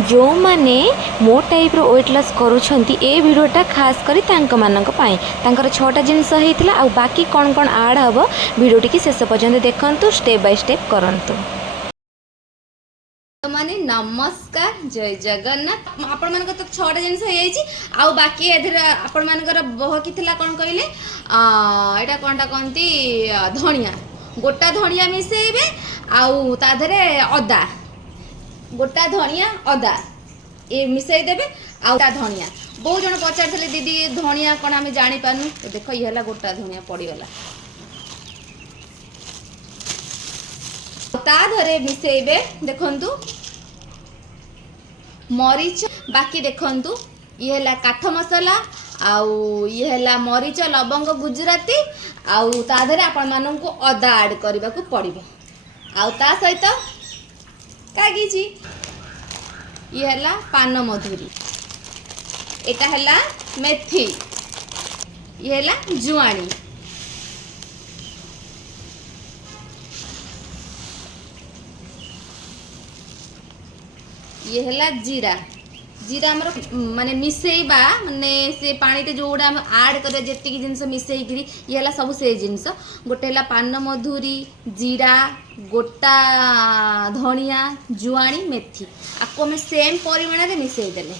जो माने मो टाइप रो वेट लॉस करूछंती ए वीडियोटा खास करी तांक मानक पाई तांकर 6टा जिंस हेतिला आ बाकी कोन कोन ऐड हबो वीडियोटी की शेष पर्यंत देखंतु स्टेप बाय स्टेप करंतु। तो माने नमस्कार जय जगन्नाथ आपण मानक तो 6टा जिंस हे जाईची आ बाकी एधर आपण मानकर बह किथिला कोन कइले एटा कोनटा कोनती धनिया गोटा धनिया मिसेइबे आउ ता धरे अदा गोटा धनिया अदा ये मिसई देबे आउटा धनिया बहुत जन पचार थे दीदी धनिया कौन आम जानी पारनु तो देख ये है गोटा धनिया पड़गला ता धरे मिसेबे देखंतु मरीच बाकी देखंतु ये है काठ मसला आउ ये है मरीच लवंग गुजराती आउ ता धरे आपण माननकु अदा ऐड करबा को पड़िबो आउ ता सहित कागीची ये है पान मधुरी एटा है मेथी ये है जुआणी ये है जीरा जीरा आमर माने मिसेइबा माने से पानी टे जोड़ा हम ऐड करे जेति की जिंस मिसेई करी ये है सब से जिंस गोटे है पान मधुरी जीरा गोटा धनिया जुआणी मेथी आपको हमें सेम परिमाण में मिसेई देले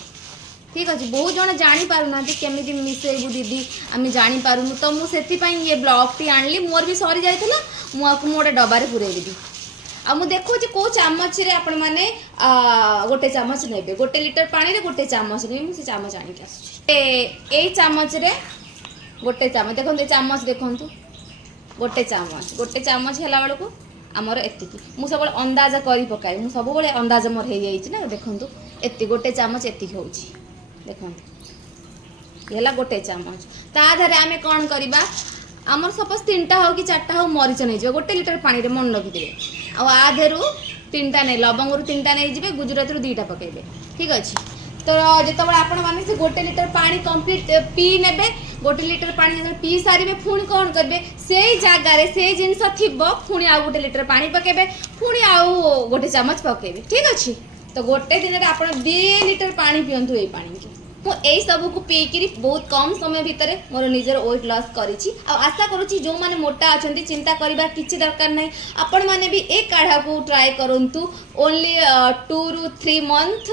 ठीक अच्छे। बहुत जन जानी पारुना केमी मिसेबू दीदी आम जानी पारुनु तो मुझे ये ब्लॉग टी आनली मोर भी सरी जाइला मुझे गोटे डबारे पुराई देवी आ मु देखो कौ चामच रे आपण माने गोटे चामच नेबे गोटे लीटर पानी रे गोटे चामच ने से चामच आनी के आसुची ए चामच रे गोटे चामच देखो चामच देखंतु गोटे चामच हैला बेलू आमर एतिकी मु सब अंदाज करी पकाई मु सब बळे अंदाज मोर हे जाई ना देखंतु एति गोटे चामच एतिकी होउची देखंतु हैला गोटे चामच ता धरे आमे कोन करबा आमर सपोज 3टा हो कि 4टा हो मरीच नहीं जो गोटे लीटर पानी रे मन लगी देबे आ आधेरु 3टा नहीं लवंग रु 3टा नहीं जिबे गुजरात रु 2टा पकेबे ठीक अछि। तो जेतबे आपण माने से गोटे लीटर पानी कंप्लीट पी नेबे गोटे लीटर पानी जब पी सारे पुणी कौन करेंगे से जगार से जिनस थी पुणी आउ गोटे लीटर पानी पकेबे पुणी आउ गोटे चामच पकेबे ठीक अच्छे। तो गोटे दिन में आप 2 लीटर पानी पिंतु ये पानी की मुझे सब को पीकि बहुत कम समय भितर मोर निजर वेट लॉस करी आशा करुँची जो मैंने मोटा अच्छा चिंता करवा किसी दरकार ना आपण मैंने भी एक काढ़ा को ट्राए करूँ ओनली 2 ରୁ 3 मंथ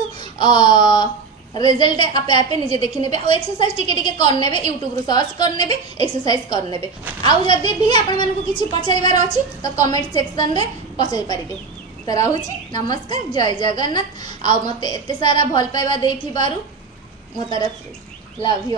रिजल्ट आपे आपे निजे देखी नेबे आ एक्सरसाइज टिके टिके करने यूट्यूब रू सर्च करने एक्सरसाइज करने आउ जदि भी आपण मानकु किछि पचारिबार अछि तो कमेंट सेक्शन रे पचारि पारिबे। तो रहूची नमस्कार जय जगन्नाथ आ मते एते सारा भल पाइबा देथिबारु मो तरफ लव यू।